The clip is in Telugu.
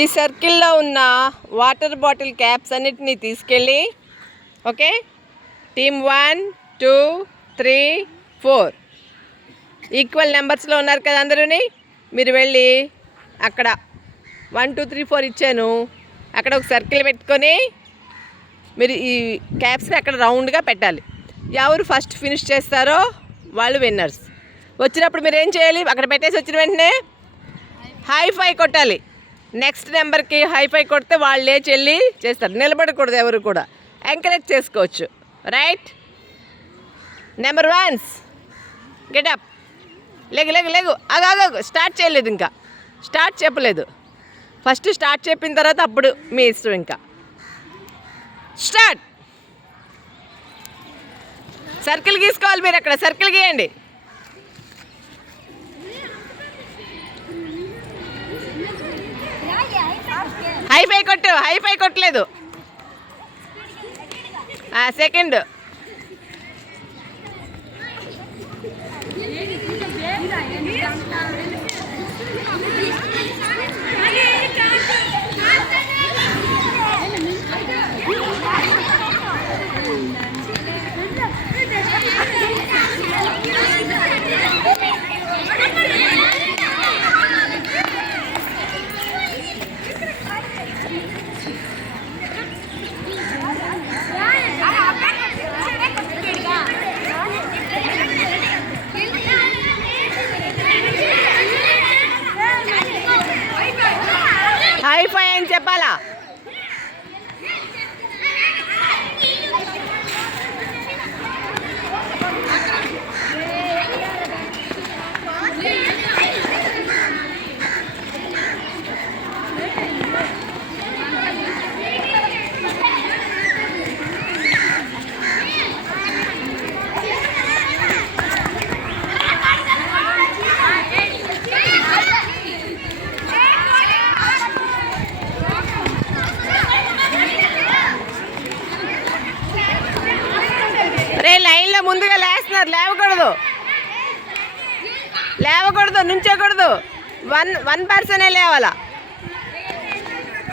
ఈ సర్కిల్లో ఉన్న వాటర్ బాటిల్ క్యాప్స్ అన్నిటినీ తీసుకెళ్ళి, ఓకే, టీమ్ 1, 2, 3, 4 ఈక్వల్ నెంబర్స్లో ఉన్నారు కదా అందరూని. మీరు వెళ్ళి అక్కడ 1, 2, 3, 4 ఇచ్చాను, అక్కడ ఒక సర్కిల్ పెట్టుకొని మీరు ఈ క్యాప్స్ని అక్కడ రౌండ్గా పెట్టాలి. ఎవరు ఫస్ట్ ఫినిష్ చేస్తారో వాళ్ళు విన్నర్స్. వచ్చినప్పుడు మీరు ఏం చేయాలి, అక్కడ పెట్టేసి వచ్చిన వెంటనే హై-ఫై కొట్టాలి. నెక్స్ట్ నెంబర్కి హై-ఫై కొడితే వాళ్ళు లేచి వెళ్ళి చేస్తారు. నిలబడకూడదు, ఎవరు కూడా ఎంకరేజ్ చేసుకోవచ్చు. Right, number 1 get up. లేగు లేగు లేగు, ఆగాగు, స్టార్ట్ చేయలేదు, ఇంకా స్టార్ట్ చెప్పలేదు. ఫస్ట్ స్టార్ట్ చెప్పిన తర్వాత అప్పుడు మీ ఇష్టం. ఇంకా స్టార్ట్. సర్కిల్ గీసుకోవాలి మీరు, అక్కడ సర్కిల్ గీయండి. హై-ఫై కొట్టు, హై-ఫై కొట్టలేదు. సెకండ్. హై-ఫై అని చెప్పాలా? లైన్లో ముందుగా లేస్తున్నారు, లేవకూడదు, లేవకూడదు, నుంచోకూడదు. వన్ పర్సనే లేవాలా.